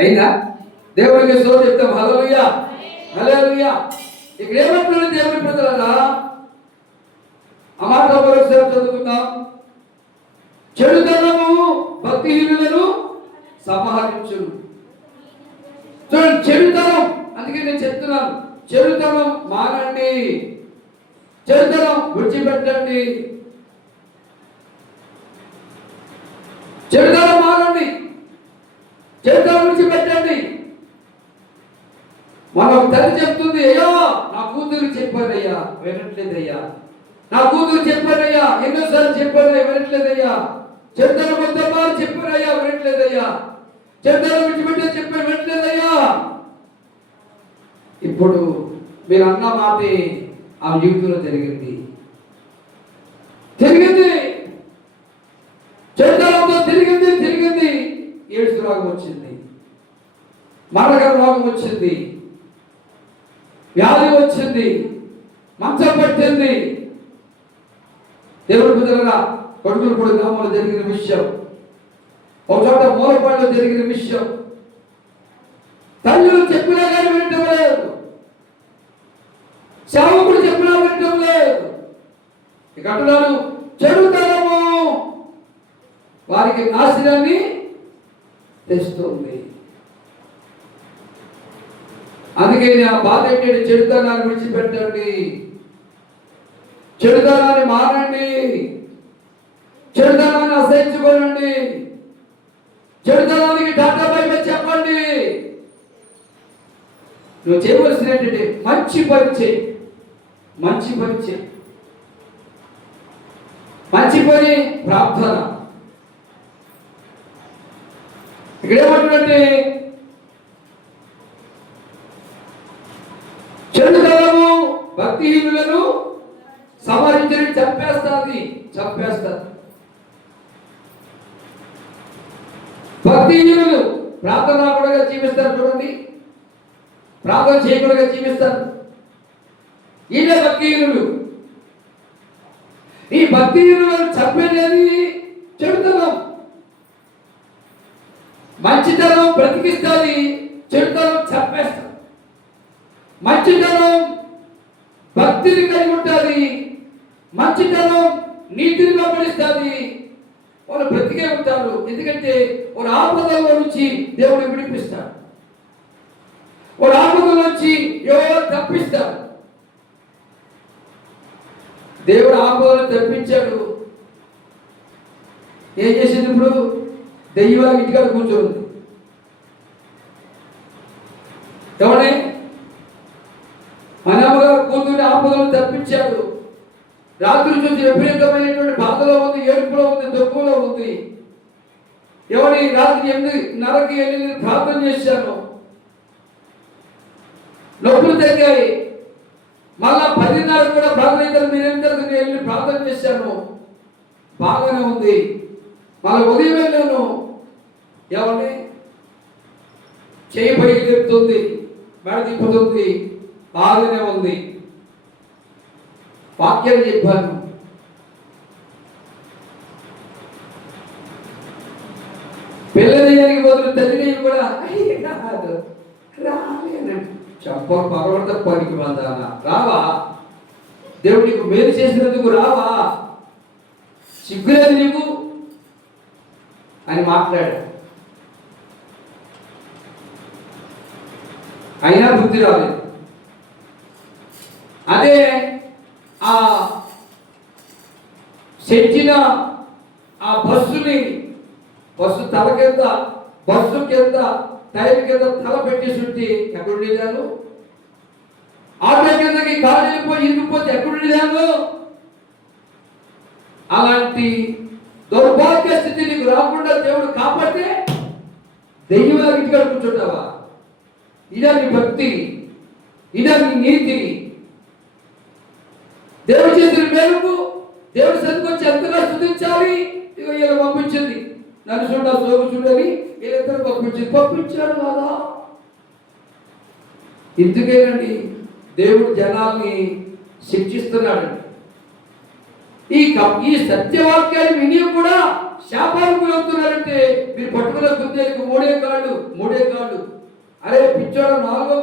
అయినా దేవుడికి స్తోత్రం చెప్తాం. హల్లెలూయా, హల్లెలూయా. ఇక్కడ ఏమంటున్నాడు దేవుని ప్రజలారా? ఆ మాట మరొకసారి చదువుకుందాం. చెడుతనము భక్తిహీనులను సంహరించును. చూడండి, చెడుతనం. అందుకే నేను చెప్తున్నాను, చెడుతనం మానండి, చెడుతనం విడిచిపెట్టండి, చెడుతనం మానండి, చెడుతనం విడిచిపెట్టండి. మనం తల్లి చెప్తుంది, అయ్యా నా కూతురు చెప్పానయ్యా వినట్లేదయ్యా, నా కూతురు చెప్పానయ్యా ఎన్నోసార్లు చెప్పానయ్యా వినట్లేదయ్యా, చెడుతనం వద్దమ్మా చెప్పానయ్యా వినట్లేదయ్యా, చెడుతనం విడిచిపెట్టే చెప్పాను వినట్లేదయ్యా. ఇప్పుడు మీరు అన్న మాటే ఆ జీవితంలో జరిగింది, చెడుతనంతో తిరిగింది. ఏడ్స్ రోగం వచ్చింది, మరణ రోగం వచ్చింది, వ్యాధి వచ్చింది, మంచం పట్టింది. దేవుడి బిడ్డలారా, కొడుకులు కూడా గ్రామంలో జరిగిన విషయం, ఒక చోట మూలపాడులో జరిగిన విషయం. తల్లులు చెప్పినా కానీ వినటం లేదు, సేవకుడు చెప్పినా వినటం లేదు. ఇక అంటున్నాను, చెడుతనము వారికి నాశనాన్ని తెస్తుంది. అందుకే ఆ బాధ ఏంటంటే చెడుతనాన్ని విడిచిపెట్టండి, చెడుతనాన్ని మానండి, చెడుతనాన్ని అసహించుకోనండి, చెడుతనానికి టాటా బై బై చెప్పండి. నువ్వు చేయవలసిన ఏంటంటే మంచి పని చేయి, మంచి పని చేయి, మంచి పని ప్రార్థన. ఇక్కడ ఏమంటుందంటే చెడుతనము భక్తిహీనులను సంహరించని చంపేస్తుంది. భక్తిహీనులు ప్రార్థన కూడా జీవిస్తారు. చూడండి, ప్రార్థన చేయకుండా జీవిస్తారు. ఈయన భక్తిహీనులు. ఈ భక్తిహీనులను చంపేది చెడుతనం. మంచితనం బ్రతికిస్తుంది, చెడుతనం చంపేస్తుంది. మంచితనం భక్తిని కలిగి ఉంటుంది, మంచితనం నీతిని వెంబడిస్తుంది. వాళ్ళు బ్రతికే ఉంటారు, ఎందుకంటే ఒక ఆపదలో నుంచి దేవుడు విడిపిస్తాడు, ఒక ఆపదలో నుంచి ఎవరు తప్పిస్తాడు. దేవుడు ఆపదలను తప్పించాడు. ఏం చేసింది? ఇప్పుడు దెయ్యాల ఇంటికాడ కూర్చోండి. ఎవడే? మనమ్మగారు కూతురు ఆపదలను తప్పించాడు. రాత్రి చూసి విపరీతమైనటువంటి బాధలో ఉంది, ఏడుపులో ఉంది, దుఃఖంలో ఉంది. ఎవరి రాత్రి 8:30కి వెళ్ళి ప్రార్థన చేశాను, నొప్పులు తగ్గాయి. మళ్ళా 10:30 కూడా ప్రార్థన వెళ్ళి ప్రార్థన చేశాను, బాగానే ఉంది. మళ్ళీ ఉదయం వెళ్ళాను, ఎవరిని చేయి పైకి చెప్తుంది, మెడ తిప్పుతుంది, బాగానే ఉంది. వాక్యాలు చెప్పాను. పిల్లలకి బదులు తల్లి కూడా కాదు రాలేనండి, చెప్పరు పగలతో పనికి వెళ్తానా, రావా దేవుడు నీకు మేలు చేసినందుకు రావా, సిగ్గులేదు నీకు అని మాట్లాడు. అయినా బుద్ధి రాలేదు. అదే ఆ సెంచిన ఆ బస్సు తల కింద, బస్సు కింద టైర్ కింద తల పెట్టేసి ఉంటే ఎక్కడ ఉండేదాను? ఆటో కిందకి కాలు వెళ్ళిపోయి ఇరిగిపోతే ఎక్కడ ఉండేదాను? అలాంటి దౌర్భాగ్య స్థితి నీకు రాకుండా దేవుడు కాపాడితే దెయ్యాల ఇంటికాడ కూర్చుంటావా? ఇదా నీ భక్తి, ఇదా నీ నీతి? దేవుడు చేసిన మేరకు దేవుడు సరికొచ్చి ఎంతగా స్తుతించాలి. ఇక ఇలా పంపించింది, నన్ను చూడ సోకు చూడని వీళ్ళిద్దరు పంపించాడు కదా. ఇందుకేనండి దేవుడు జనాల్ని శిక్షిస్తున్నాడు. ఈ సత్యవాక్యాన్ని విని కూడా శాపానికి వెళ్తున్నారంటే మీరు పట్టుకున్న కుందేలకు మూడే కాళ్ళు. అరే పిచ్చోడ నాలుగో